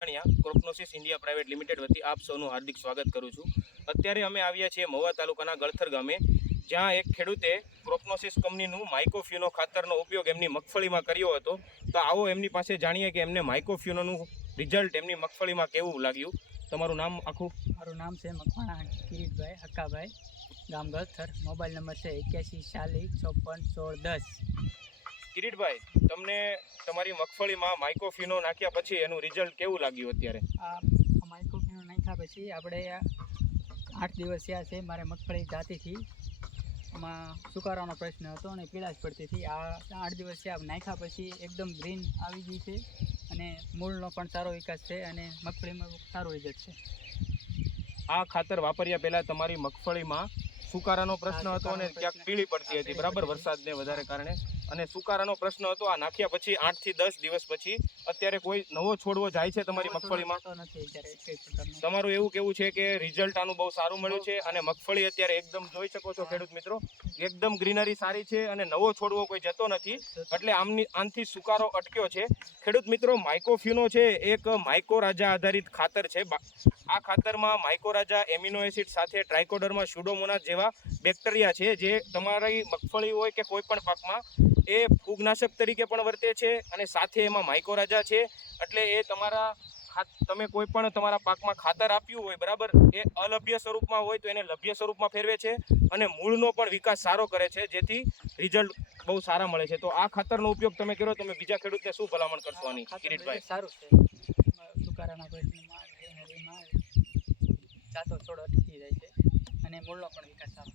જાણ્યા ક્રોપનોસિસ India private limited વતી આપ સૌનું હાર્દિક સ્વાગત કરું છું. અત્યારે અમે આવ્યા છીએ મહુવા તાલુકાના ગળથર ગામે, જ્યાં એક ખેડૂતે ક્રોપનોસિસ કંપનીનું માઇકોફ્યુનો ખાતરનો ઉપયોગ એમની મગફળીમાં કર્યો હતો. તો આવો એમની પાસે જાણીએ કે એમને માઇકોફ્યુનોનું રિઝલ્ટ એમની મગફળીમાં કેવું લાગ્યું? તમારું નામ આખું? મારું નામ છે મકવાણા કિરીટભાઈ હક્કાભાઈ, ગામ ગળથર. મોબાઈલ નંબર છે એક્યાસી ચાલીસ ચોપન સોળ, દસ. કિરીટભાઈ તમને તમારી મગફળીમાં માઇકોફ્યુનો નાખ્યા પછી એનું રિઝલ્ટ કેવું લાગ્યું અત્યારે? આ માઇકોફીનો નાખ્યા પછી આપણે આઠ દિવસ થયા છે મારે મગફળી જાતીથી એમાં સુકારાનો પ્રશ્ન હતો અને પીળાશ પડતી હતી. આ આઠ દિવસ થયા નાખ્યા પછી એકદમ ગ્રીન આવી ગઈ છે અને મૂળનો પણ સારો વિકાસ છે અને મગફળીમાં સારું રિઝલ્ટ છે. આ ખાતર વાપર્યા પહેલાં તમારી મગફળીમાં સુકારાનો પ્રશ્ન હતો અને ક્યાંક પીળી પડતી હતી. બરાબર વરસાદને વધારે કારણે. અને સુકારાનો પ્રશ્ન હતો આ નાખ્યા પછી આઠથી દસ દિવસ પછી. અત્યારે કોઈ નવો છોડવો જાય છે તમારી મગફળીમાં? તમારું એવું કેવું છે કે રિઝલ્ટ આનું બહુ સારું મળ્યું છે અને મગફળી અત્યારે એકદમ જોઈ શકો છો ખેડૂત મિત્રો. એકદમ ગ્રીનરી સારી છે અને નવો છોડવો કોઈ જતો નથી. એટલે આમની આનથી સુકારો અટક્યો છે. ખેડૂત મિત્રો માઇકોફ્યુનો છે એક માઇકોરાજા આધારિત ખાતર છે. આ ખાતરમાં માઇકોરાજા એમિનો એસિડ સાથે ટ્રાઇકોડરમાં સ્યુડોમોનાસ જેવા બેક્ટેરિયા છે જે તમારી મગફળી હોય કે કોઈ પણ પાકમાં એ ફૂગનાશક તરીકે પણ વર્તે છે અને સાથે એમાં માઇકોરાજા છે. એટલે એ તમારા તમે કોઈ પણ તમારા પાકમાં ખાતર આપ્યું હોય બરાબર એ અલભ્ય સ્વરૂપમાં હોય તો એને લભ્ય સ્વરૂપમાં ફેરવે છે અને મૂળનો પણ વિકાસ સારો કરે છે જેથી રિઝલ્ટ બહુ સારા મળે છે. તો આ ખાતરનો ઉપયોગ તમે કરો તમે બીજા ખેડૂતને શું ભલામણ કરશો આની કિરીટભાઈ? સારું છે. સુકારાના જાતો છોડ અટકી જાય છે. અને મૂળનો પણ વિકાસ સારો